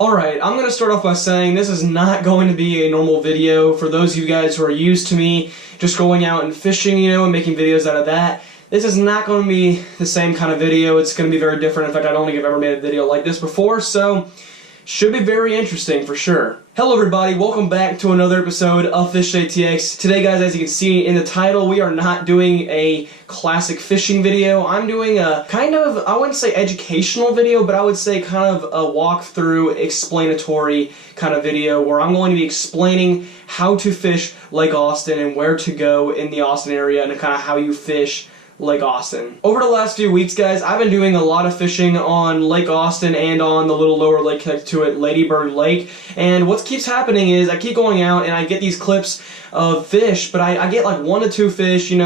Alright, I'm going to start off by saying this is not going to be a normal video. For those of you guys who are used to me just going out and fishing, and making videos out of that, this is not going to be the same kind of video. It's going to be very different. In fact, I don't think I've ever made a video like this before, so should be very interesting for sure. Hello everybody, welcome back to another episode of Fish ATX. Today guys, as you can see in the title, we are not doing a classic fishing video. I'm doing a kind of, I wouldn't say educational video, but I would say kind of a walkthrough, explanatory kind of video where I'm going to be explaining how to fish Lake Austin and where to go in the Austin area and kind of how you fish Lake Austin. Over the last few weeks, guys, I've been doing a lot of fishing on Lake Austin and on the little lower lake connected to it, Lady Bird Lake, and what keeps happening is I keep going out and I get these clips of fish, but I get like 1 to 2 fish, and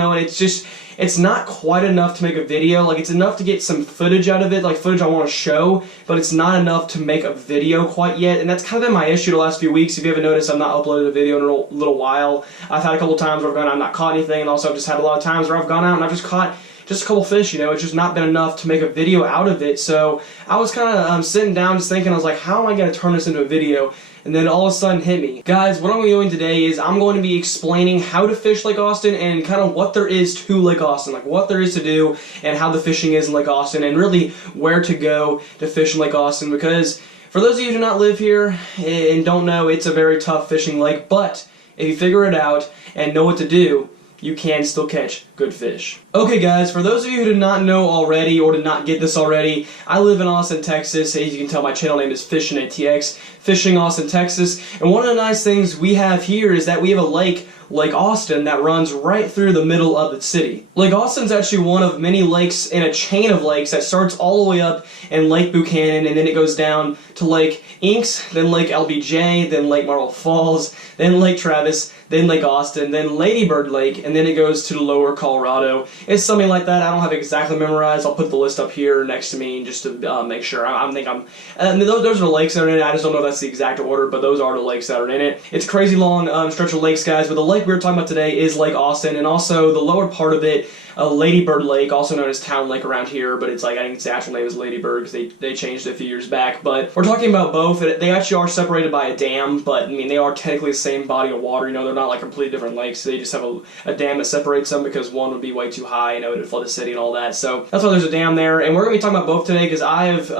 it's not quite enough to make a video. Like, it's enough to get some footage out of it, like footage I want to show, but it's not enough to make a video quite yet, and that's kind of been my issue the last few weeks. If you haven't noticed, I've not uploaded a video in a little while. I've had a couple times where I've gone out and not caught anything, and also I've just had a lot of times where I've gone out and I've just caught just a couple fish, it's just not been enough to make a video out of it. So I was kind of sitting down just thinking, I was like, how am I going to turn this into a video? And then all of a sudden hit me. Guys, what I'm going to be doing today is I'm going to be explaining how to fish Lake Austin and kind of what there is to Lake Austin, like what there is to do and how the fishing is in Lake Austin and really where to go to fish in Lake Austin, because for those of you who do not live here and don't know, it's a very tough fishing lake, but if you figure it out and know what to do, you can still catch good fish. Okay guys, for those of you who did not know already or did not get this already, I live in Austin, Texas. As you can tell, my channel name is Fishing ATX, Fishing Austin, Texas. And one of the nice things we have here is that we have a lake, Lake Austin, that runs right through the middle of the city. Lake Austin's actually one of many lakes in a chain of lakes that starts all the way up in Lake Buchanan, and then it goes down to Lake Inks, then Lake LBJ, then Lake Marble Falls, then Lake Travis, then Lake Austin, then Lady Bird Lake, and then it goes to the lower Colorado. It's something like that. I don't have it exactly memorized. I'll put the list up here next to me just to make sure. Those are the lakes that are in it. I just don't know if that's the exact order, but those are the lakes that are in it. It's a crazy long stretch of lakes, guys, but the lake we're talking about today is Lake Austin, and also the lower part of it, Lady Bird Lake, also known as Town Lake around here, but it's like, I think its actual name is Lady Bird because they changed it a few years back. But we're talking about both. They actually are separated by a dam, but I mean, they are technically the same body of water. They're not like completely different lakes. They just have a dam that separates them because one would be way too high, it would flood the city and all that. So that's why there's a dam there. And we're going to be talking about both today because I have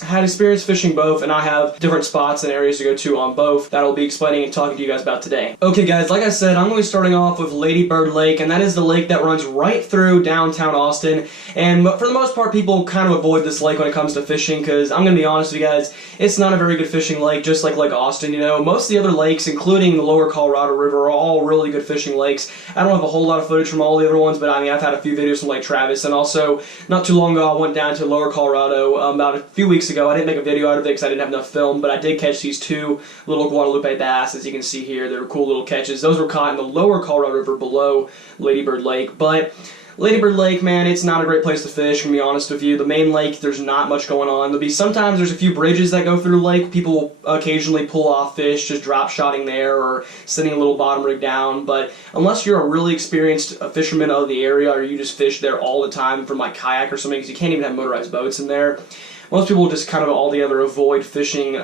had experience fishing both, and I have different spots and areas to go to on both that I'll be explaining and talking to you guys about today. Okay guys, like I said, I'm going to be starting off with Lady Bird Lake, and that is the lake that runs right through downtown Austin. And for the most part, people kind of avoid this lake when it comes to fishing because I'm going to be honest with you guys, it's not a very good fishing lake, just like Lake Austin. Most of the other lakes, including the lower Colorado River, are all really good fishing lakes. I don't have a whole lot of footage from all the other ones, but I mean, I've had a few videos from Lake Travis, and also not too long ago I went down to lower Colorado about a few weeks ago. I didn't make a video out of it because I didn't have enough film, but I did catch these 2 little Guadalupe bass, as you can see here. They were cool little catches. Those were caught in the lower Colorado River below Lady Bird Lake, but Lady Bird Lake, man, it's not a great place to fish, to be honest with you. The main lake, there's not much going on. Sometimes there's a few bridges that go through the lake. People will occasionally pull off fish, just drop shotting there or sending a little bottom rig down. But unless you're a really experienced fisherman of the area or you just fish there all the time from like kayak or something, because you can't even have motorized boats in there, most people just kind of altogether avoid fishing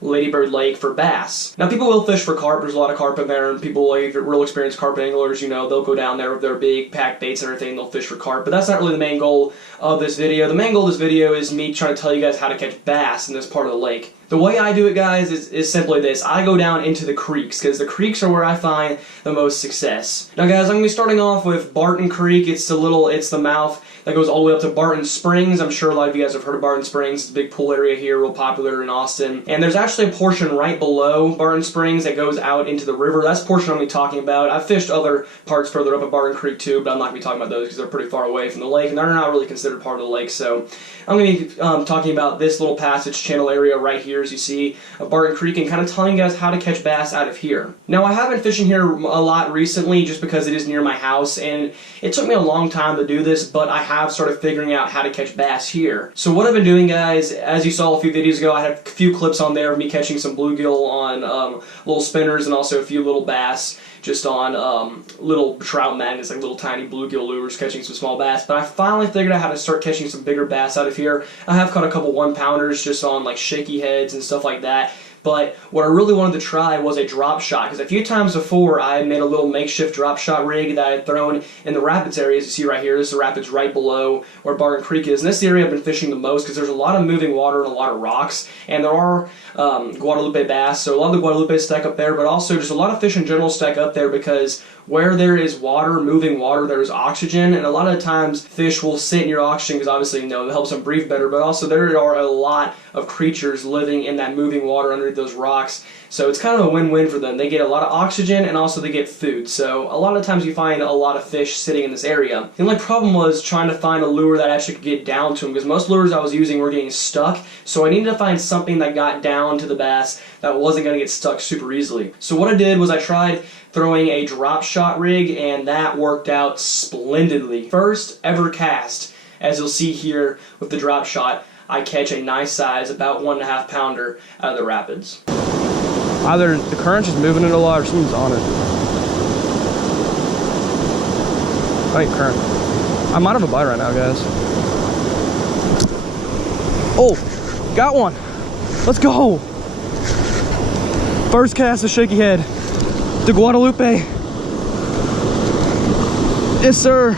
Lady Bird Lake for bass. Now, people will fish for carp. There's a lot of carp in there, and people, like real experienced carp anglers, they'll go down there with their big pack baits and everything, and they'll fish for carp. But that's not really the main goal of this video. The main goal of this video is me trying to tell you guys how to catch bass in this part of the lake. The way I do it, guys, is simply this. I go down into the creeks, because the creeks are where I find the most success. Now, guys, I'm going to be starting off with Barton Creek. It's the mouth that goes all the way up to Barton Springs. I'm sure a lot of you guys have heard of Barton Springs. It's a big pool area here, real popular in Austin. And there's actually a portion right below Barton Springs that goes out into the river. That's the portion I'm going to be talking about. I've fished other parts further up at Barton Creek too, but I'm not going to be talking about those because they're pretty far away from the lake, and they're not really considered part of the lake. So I'm going to be talking about this little passage channel area right here, as you see, of Barton Creek, and kind of telling you guys how to catch bass out of here. Now, I have been fishing here a lot recently just because it is near my house, and it took me a long time to do this, but I have started figuring out how to catch bass here. So what I've been doing, guys, as you saw a few videos ago, I had a few clips on there of me catching some bluegill on little spinners and also a few little bass just on little trout magnets, like little tiny bluegill lures, catching some small bass. But I finally figured out how to start catching some bigger bass out of here. I have caught a couple 1-pounders just on like shaky heads and stuff like that. But what I really wanted to try was a drop shot, because a few times before I had made a little makeshift drop shot rig that I had thrown in the rapids area. As you see right here, this is the rapids right below where Barton Creek is. And this area I've been fishing the most because there's a lot of moving water and a lot of rocks. And there are Guadalupe bass, so a lot of the Guadalupe stack up there, but also just a lot of fish in general stack up there because where there is water, moving water, there's oxygen, and a lot of times fish will sit near oxygen because obviously, you know, it helps them breathe better, but also there are a lot of creatures living in that moving water underneath those rocks, so it's kind of a win-win for them. They get a lot of oxygen and also they get food, so a lot of times you find a lot of fish sitting in this area. The only problem was trying to find a lure that actually could get down to them, because most lures I was using were getting stuck, so I needed to find something that got down to the bass that wasn't going to get stuck super easily. So what I did was I tried throwing a drop shot rig, and that worked out splendidly. First ever cast, as you'll see here with the drop shot, I catch a nice size, about 1.5 pounder out of the rapids. Either the current's just moving it a lot or something's on it. I think current. I might have a bite right now, guys. Oh, got one. Let's go. First cast of shaky head. The Guadalupe. Yes, sir.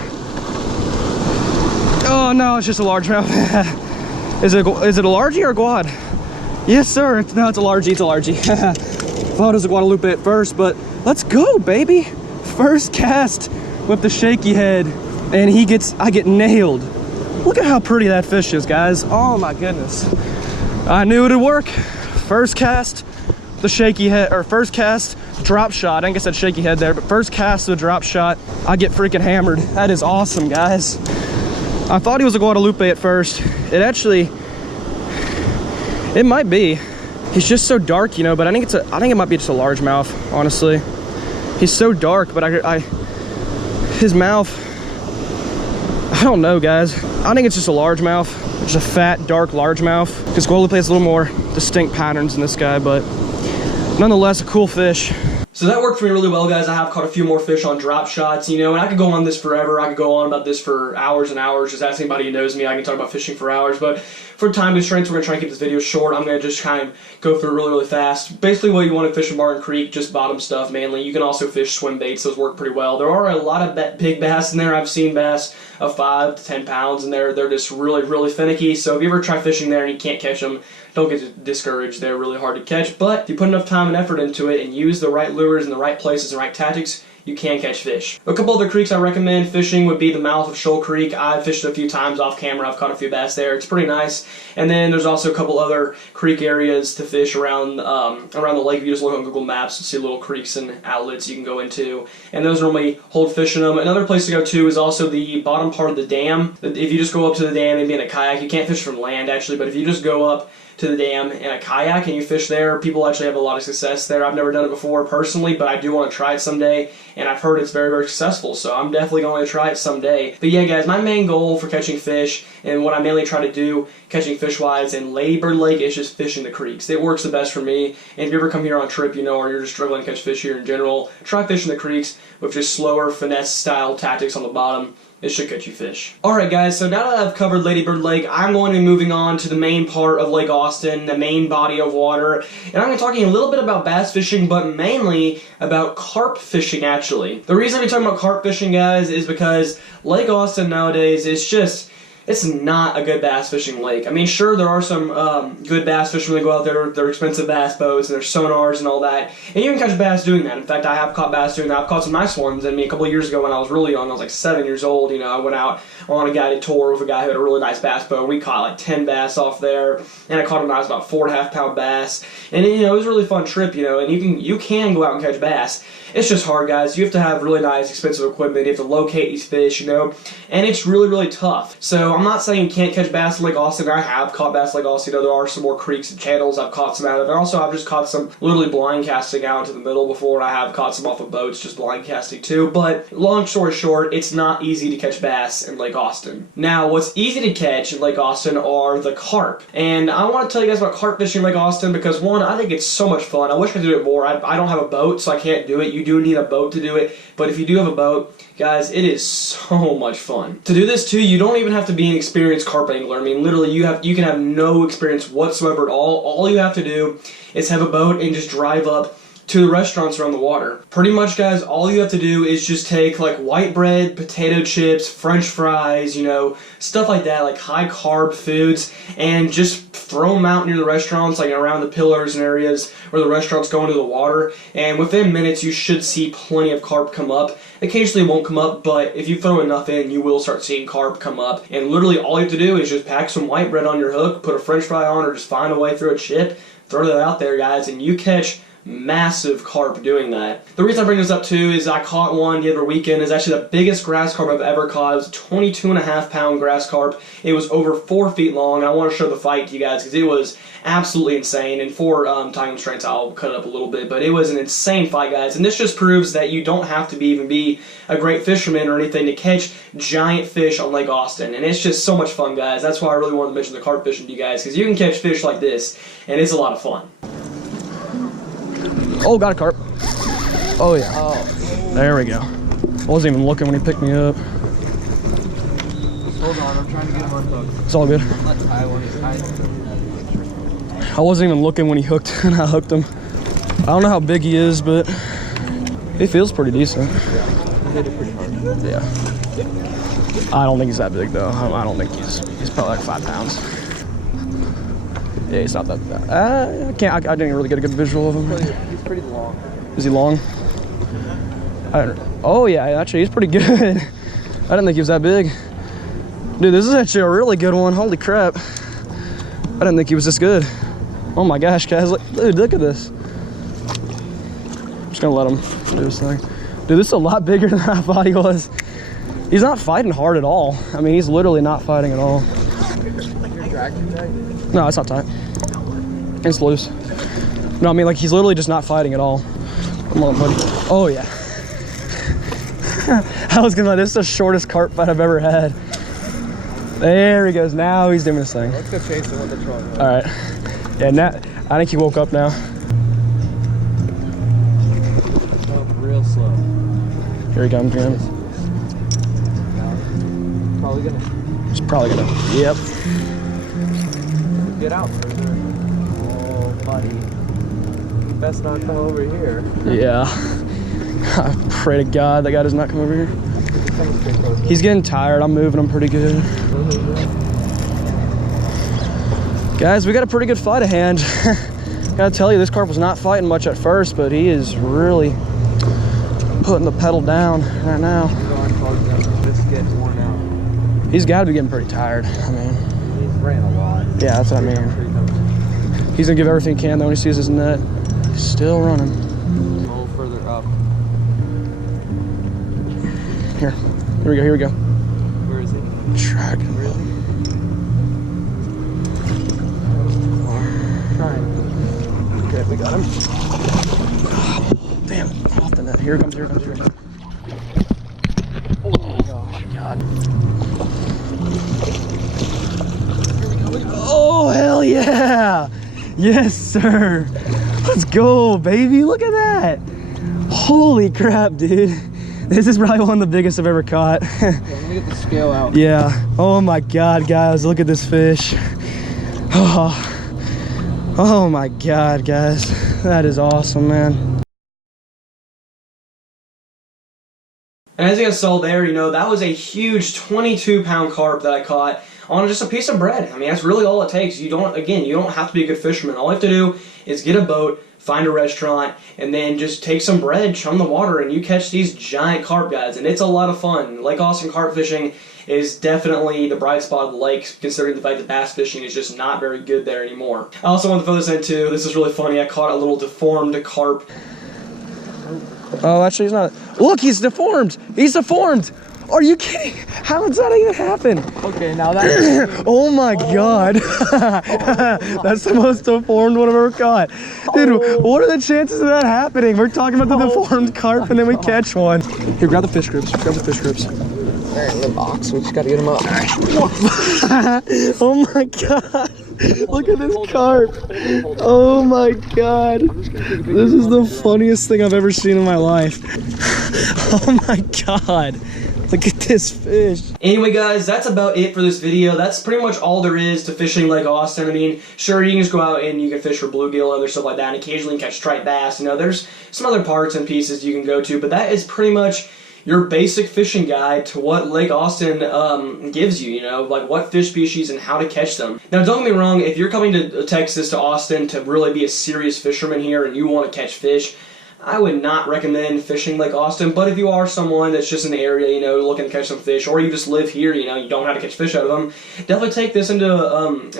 Oh no, it's just a largemouth. Is it a largie or a guad? Yes, sir. No, it's a largie. It's a largie. Thought it was a Guadalupe at first, but let's go, baby. First cast with the shaky head, and I get nailed. Look at how pretty that fish is, guys. Oh my goodness. I knew it'd work. First cast, the shaky head, or first cast, drop shot. I think I said shaky head there, but first cast of the drop shot, I get freaking hammered. That is awesome, guys. I thought he was a Guadalupe at first. It might be. He's just so dark, you know, but I think it might be just a largemouth, honestly. He's so dark, but his mouth, I don't know, guys. I think it's just a largemouth, just a fat, dark largemouth, because Guadalupe has a little more distinct patterns in this guy, but nonetheless, a cool fish. So that worked for me really well, guys. I have caught a few more fish on drop shots, you know, and I could go on this forever. I could go on about this for hours and hours. Just ask anybody who knows me. I can talk about fishing for hours, but for time constraints, we're going to try and keep this video short. I'm going to just kind of go through it really, really fast. Basically, what you want to fish in Barton Creek, just bottom stuff mainly. You can also fish swim baits. Those work pretty well. There are a lot of big bass in there. I've seen bass of 5 to 10 pounds in there. They're just really, really finicky. So if you ever try fishing there and you can't catch them, don't get discouraged. They're really hard to catch. But if you put enough time and effort into it and use the right lures in the right places and right tactics, you can catch fish. A couple other creeks I recommend fishing would be the mouth of Shoal Creek. I've fished a few times off camera. I've caught a few bass there. It's pretty nice. And then there's also a couple other creek areas to fish around the lake. If you just look on Google Maps, you see little creeks and outlets you can go into. And those normally hold fish in them. Another place to go to is also the bottom part of the dam. If you just go up to the dam, maybe in a kayak, you can't fish from land actually, but if you just go up to the dam in a kayak and you fish there, people actually have a lot of success there. I've never done it before personally, but I do want to try it someday, and I've heard it's very, very successful, so I'm definitely going to try it someday. But yeah, guys, my main goal for catching fish, and what I mainly try to do catching fish-wise in Lady Bird Lake, is just fishing the creeks. It works the best for me, and if you ever come here on a trip, you know, or you're just struggling to catch fish here in general, try fishing the creeks with just slower, finesse-style tactics on the bottom. It should catch you fish. Alright guys, so now that I've covered Lady Bird Lake, I'm going to be moving on to the main part of Lake Austin, the main body of water. And I'm going to be talking a little bit about bass fishing, but mainly about carp fishing actually. The reason I'm talking about carp fishing, guys, is because Lake Austin nowadays is just, it's not a good bass fishing lake. I mean, sure, there are some good bass fishermen that go out there. They're expensive bass boats and there's sonars and all that. And you can catch bass doing that. In fact, I have caught bass doing that. I've caught some nice ones. I mean, a couple of years ago when I was really young, I was like 7 years old, you know, I went out on a guided tour with a guy who had a really nice bass boat. We caught like 10 bass off there. And I caught them when I was about 4.5 pound bass. And, you know, it was a really fun trip, you know, and you can go out and catch bass. It's just hard, guys. You have to have really nice, expensive equipment. You have to locate these fish, you know, and it's really, really tough. So I'm not saying you can't catch bass in Lake Austin. I have caught bass in Lake Austin. You know, there are some more creeks and channels I've caught some out of there. Also, I've just caught some literally blind casting out into the middle before, and I have caught some off of boats just blind casting too. But long story short, it's not easy to catch bass in Lake Austin. Now, what's easy to catch in Lake Austin are the carp. And I want to tell you guys about carp fishing in Lake Austin because, one, I think it's so much fun. I wish I could do it more. I don't have a boat, so I can't do it. You do need a boat to do it. But if you do have a boat, guys, it is so much fun. To do this too, you don't even have to be an experienced carp angler. I mean, literally, you can have no experience whatsoever at all. All you have to do is have a boat and just drive up to the restaurants around the water. Pretty much, guys, all you have to do is just take like white bread, potato chips, french fries, you know, stuff like that, like high carb foods, and just throw them out near the restaurants, like around the pillars and areas where the restaurants go into the water, and within minutes you should see plenty of carp come up. Occasionally it won't come up, but if you throw enough in, you will start seeing carp come up. And literally all you have to do is just pack some white bread on your hook, put a french fry on, or just find a way through a chip, throw that out there, guys, and you catch massive carp doing that. The reason I bring this up too is I caught one the other weekend. It's actually the biggest grass carp I've ever caught. It was a 22.5 pound grass carp. It was over 4 feet long. I want to show the fight to you guys because it was absolutely insane. And for time constraints, I'll cut it up a little bit, but it was an insane fight, guys. And this just proves that you don't have to even be a great fisherman or anything to catch giant fish on Lake Austin. And it's just so much fun, guys. That's why I really wanted to mention the carp fishing to you guys, because you can catch fish like this, and it's a lot of fun. Oh, got a carp. Oh, yeah. Oh. There we go. I wasn't even looking when he picked me up. Hold on, I'm trying to get him unhooked. It's all good. Let's tie one. I wasn't even looking when he hooked, and I hooked him. I don't know how big he is, but he feels pretty decent. Yeah, I hit it pretty hard. Yeah. I don't think he's that big, though. I don't think he's probably like 5 pounds. Yeah, he's not that bad. I didn't really get a good visual of him. He's pretty long. Is he long? Oh yeah, actually he's pretty good. I didn't think he was that big. Dude, this is actually a really good one. Holy crap. I didn't think he was this good. Oh my gosh, guys. Dude, look at this. I'm just gonna let him do his thing. Dude, this is a lot bigger than I thought he was. He's not fighting hard at all. I mean, he's literally not fighting at all. Your drag too tight? No, it's not tight. It's loose. No, I mean, like, he's literally just not fighting at all. Come on, buddy. Oh, yeah. I was gonna, this is the shortest carp fight I've ever had. There he goes. Now he's doing his thing. Let's go chase him with the truck. All right. Yeah, now, I think he woke up now. Go real slow. Here he comes, man. Probably gonna. He's probably gonna, yep. Get out further. Oh, buddy. Best not come over here. Yeah. I pray to God that guy does not come over here. He's getting tired. I'm moving him pretty good. Guys, we got a pretty good fight at hand. Gotta tell you, this carp was not fighting much at first, but he is really putting the pedal down right now. He's got to be getting pretty tired. I mean, he's ran a lot. Yeah, that's what I mean. He's gonna give everything he can though when he sees his net. He's still running. A little further up. Here we go, here we go. Where is he? Tracking. Really? Trying. Okay, we got him. Damn, off the net. Here it comes, here it comes, here it comes. Oh my God. Oh, hell yeah. Yes, sir. Let's go, baby. Look at that. Holy crap, dude. This is probably one of the biggest I've ever caught. Yeah, let me get the scale out. Yeah. Oh my God, guys. Look at this fish. Oh my God, guys. That is awesome, man. And as you guys saw there, you know, that was a huge 22-pound carp that I caught on just a piece of bread. I mean, that's really all it takes. You don't have to be a good fisherman. All you have to do is get a boat, find a restaurant, and then just take some bread, chum the water, and you catch these giant carp, guys. And it's a lot of fun. Lake Austin carp fishing is definitely the bright spot of the lake, considering the fact that bass fishing is just not very good there anymore. I also want to throw this in too. This is really funny. I caught a little deformed carp. Oh, actually, he's not. Look, he's deformed. He's deformed. Are you kidding? How does that even happen? Okay, now that. Oh my god. That's the most deformed one I've ever caught. Dude, what are the chances of that happening? We're talking about the deformed carp and then we catch one. Here, grab the fish grips. Grab the fish grips. They're in the box. We just gotta get them up. Oh my god. Look at this carp. Oh my god. This is the funniest thing I've ever seen in my life. Oh my god. Look at this fish. Anyway guys, that's about it for this video. That's pretty much all there is to fishing Lake Austin. I mean, sure, you can just go out and you can fish for bluegill and other stuff like that, and occasionally you can catch striped bass. You know, there's some other parts and pieces you can go to, but that is pretty much your basic fishing guide to what Lake Austin gives you, you know, like what fish species and how to catch them. Now, don't get me wrong, if you're coming to Texas, to Austin, to really be a serious fisherman here and you want to catch fish, I would not recommend fishing Lake Austin, but if you are someone that's just in the area, you know, looking to catch some fish, or you just live here, you know, you don't know how to catch fish out of them, definitely take this into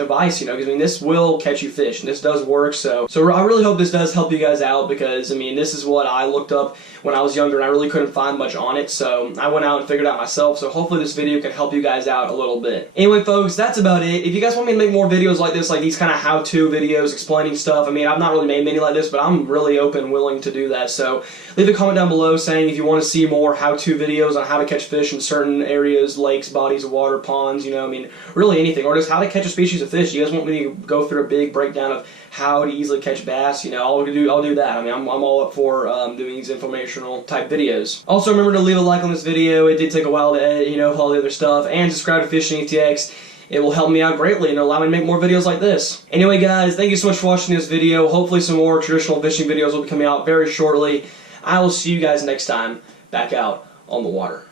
advice, you know, because, I mean, this will catch you fish, and this does work, so I really hope this does help you guys out, because, I mean, this is what I looked up when I was younger, and I really couldn't find much on it, so I went out and figured it out myself, so hopefully this video can help you guys out a little bit. Anyway, folks, that's about it. If you guys want me to make more videos like this, like these kind of how-to videos explaining stuff, I mean, I've not really made many like this, but I'm really open and willing to do that, so leave a comment down below saying if you want to see more how-to videos on how to catch fish in certain areas, lakes, bodies of water, ponds, you know, I mean, really anything, or just how to catch a species of fish. You guys want me to go through a big breakdown of how to easily catch bass, you know, I'll do that. I mean, I'm all up for doing these informational type videos. Also, remember to leave a like on this video. It did take a while to edit, you know, all the other stuff, and subscribe to Fishing ATX. It will help me out greatly and allow me to make more videos like this. Anyway, guys, thank you so much for watching this video. Hopefully some more traditional fishing videos will be coming out very shortly. I will see you guys next time back out on the water.